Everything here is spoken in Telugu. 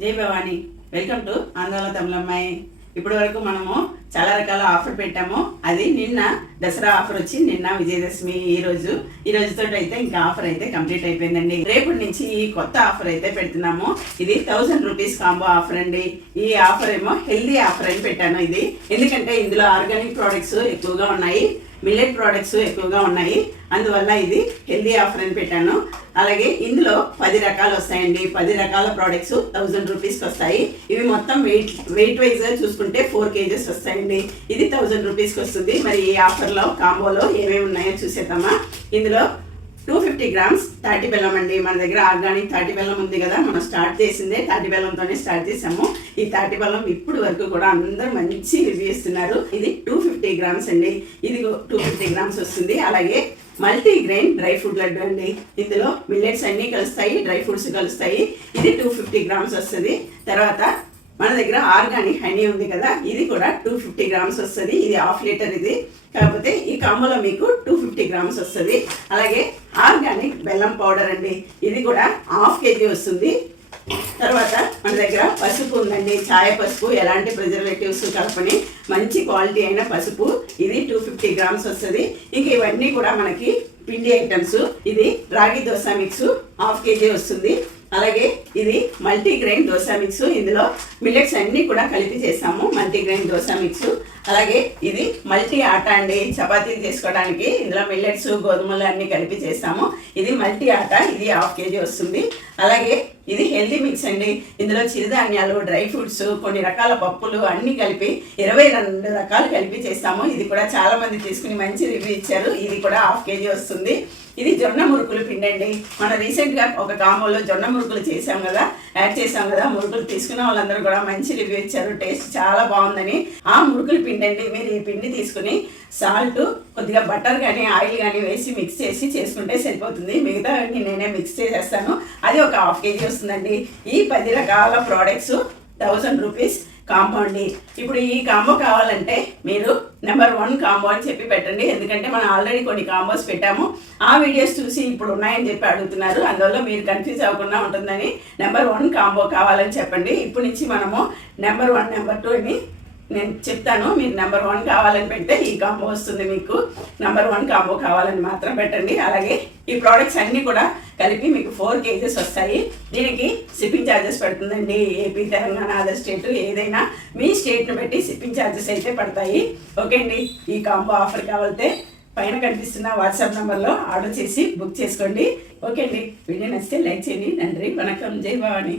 జై భవాని. వెల్కమ్ టు ఆందోళన తమిళమ్మాయి. ఇప్పటి వరకు మనము చాలా రకాల ఆఫర్ పెట్టాము. అది నిన్న దసరా ఆఫర్ వచ్చి నిన్న విజయదశమి ఈ రోజు. ఈ రోజుతో అయితే ఇంకా ఆఫర్ అయితే కంప్లీట్ అయిపోయిందండి. రేపటి నుంచి ఈ కొత్త ఆఫర్ అయితే పెడుతున్నాము. ఇది థౌసండ్ రూపీస్ కాంబో ఆఫర్ అండి. ఈ ఆఫర్ ఏమో హెల్దీ ఆఫర్ అని పెట్టాను ఇది. ఎందుకంటే ఇందులో ఆర్గానిక్ ప్రోడక్ట్స్ ఎక్కువగా ఉన్నాయి. మిల్లెట్ ప్రోడక్ట్స్ ఎక్కువగా ఉన్నాయి. అందువల్ల ఇది హెల్దీ ఆఫర్ అని పెట్టాను. అలాగే ఇందులో పది రకాలు వస్తాయండి. పది రకాల ప్రోడక్ట్స్ థౌజండ్ రూపీస్కి వస్తాయి. ఇవి మొత్తం వెయిట్ వెయిట్ వైజ్గా చూసుకుంటే ఫోర్ కేజెస్ వస్తాయండి. ఇది థౌజండ్ రూపీస్కి వస్తుంది. మరి ఈ ఆఫర్లో కాంబోలో ఏమేమి ఉన్నాయో చూసేద్దామా? ఇందులో టూ ఫిఫ్టీ గ్రామ్స్ తాటి బెల్లం అండి. మన దగ్గర ఆర్గానిక్ తాటి బెల్లం ఉంది కదా మనం స్టార్ట్ చేసిందే తాటి బెల్లంతోనే స్టార్ట్ చేసాము ఈ తాటి బెల్లం ఇప్పుడు వరకు కూడా అందరూ మంచి రివ్యూ ఇస్తున్నారు. ఇది టూ ఫిఫ్టీ గ్రామ్స్ అండి. ఇది టూ ఫిఫ్టీ గ్రామ్స్ వస్తుంది. అలాగే multi grain dry fruit laddu అండి. ఇందులో మిల్లెట్స్ అన్నీ కలుస్తాయి డ్రై ఫ్రూట్స్ కలుస్తాయి. ఇది టూ ఫిఫ్టీ గ్రామ్స్ వస్తుంది. తర్వాత మన దగ్గర ఆర్గానిక్ హనీ ఉంది కదా ఇది కూడా టూ ఫిఫ్టీ గ్రామ్స్ వస్తుంది. ఇది హాఫ్ లీటర్ ఇది. కాకపోతే ఈ కాంబోలో మీకు టూ ఫిఫ్టీ గ్రామ్స్ వస్తుంది. అలాగే ఆర్గానిక్ బెల్లం పౌడర్ అండి. ఇది కూడా హాఫ్ కేజీ వస్తుంది. తర్వాత మన దగ్గర పసుపు ఉందండి. ఛాయ పసుపు ఎలాంటి ప్రిజర్వేటివ్స్ కలపని మంచి క్వాలిటీ అయిన పసుపు. ఇది టూ ఫిఫ్టీ గ్రామ్స్ వస్తుంది. ఇంక ఇవన్నీ కూడా మనకి పిండి ఐటమ్స్ ఇది రాగి దోశ మిక్స్ హాఫ్ కేజీ వస్తుంది. అలాగే ఇది మల్టీగ్రెయిన్ దోశ మిక్స్ ఇందులో మిల్లెట్స్ అన్నీ కూడా కలిపి చేస్తాము మల్టీ గ్రెయిన్ దోశ మిక్స్ అలాగే ఇది మల్టీ ఆటా అండి చపాతీలు చేసుకోవడానికి ఇందులో మిల్లెట్స్ గోధుమలు అన్నీ కలిపి చేస్తాము ఇది మల్టీ ఆటా ఇది హాఫ్ కేజీ వస్తుంది. అలాగే ఇది హెల్తీ మిక్స్ అండి. ఇందులో చిరుధాన్యాలు డ్రై ఫ్రూట్స్ కొన్ని రకాల పప్పులు అన్నీ కలిపి ఇరవై రెండు రకాలు కలిపి చేస్తాము. ఇది కూడా చాలా మంది తీసుకుని మంచి రివ్యూ ఇచ్చారు. ఇది కూడా హాఫ్ కేజీ వస్తుంది. ఇది జొన్న మురుకులు పిండండి అండి. మన రీసెంట్గా ఒక కాంబోలో జొన్న మురుకులు చేసాం కదా యాడ్ చేసాం కదా మురుకులు తీసుకున్న వాళ్ళందరూ కూడా మంచి రివ్యూ ఇచ్చారు. టేస్ట్ చాలా బాగుందని. ఆ మురుకులు పిండండి మీరు ఈ పిండి తీసుకుని సాల్ట్ కొద్దిగా బటర్ కానీ ఆయిల్ కానీ వేసి మిక్స్ చేసి చేసుకుంటే సరిపోతుంది. మిగతా నేనే మిక్స్ చేసేస్తాను. అది ఒక హాఫ్ కేజీ వస్తుందండి. ఈ పది రకాల ప్రోడక్ట్స్ థౌజండ్ రూపీస్ కాంబో అండి ఇప్పుడు ఈ కాంబో కావాలంటే మీరు నెంబర్ వన్ కాంబో అని చెప్పి పెట్టండి. ఎందుకంటే మనం ఆల్రెడీ కొన్ని కాంబోస్ పెట్టాము. ఆ వీడియోస్ చూసి ఇప్పుడు ఉన్నాయని చెప్పి అడుగుతున్నారు. అందువల్ల మీరు కన్ఫ్యూజ్ అవ్వకుండా ఉంటుందని నెంబర్ వన్ కాంబో కావాలని చెప్పండి. ఇప్పటి నుంచి మనము నెంబర్ వన్ నెంబర్ టూ అని నేను చెప్తాను మీరు నెంబర్ వన్ కావాలని పెడితే ఈ కాంబో వస్తుంది మీకు. నెంబర్ వన్ కాంబో కావాలని మాత్రం పెట్టండి. అలాగే ఈ ప్రోడక్ట్స్ అన్నీ కూడా కలిపి మీకు ఫోర్ కేజెస్ వస్తాయి. దీనికి షిప్పింగ్ ఛార్జెస్ పడుతుందండి. ఏపీ తెలంగాణ అదర్ స్టేట్ ఏదైనా మీ స్టేట్ని బట్టి షిప్పింగ్ ఛార్జెస్ అయితే పడతాయి. ఓకే అండి. ఈ కాంబో ఆఫర్ కావాలితే పైన కనిపిస్తున్న వాట్సాప్ నెంబర్లో ఆర్డర్ చేసి బుక్ చేసుకోండి. ఓకే అండి. వీడియో నచ్చితే లైక్ చేయండి. నండి వణకం జై భవాని.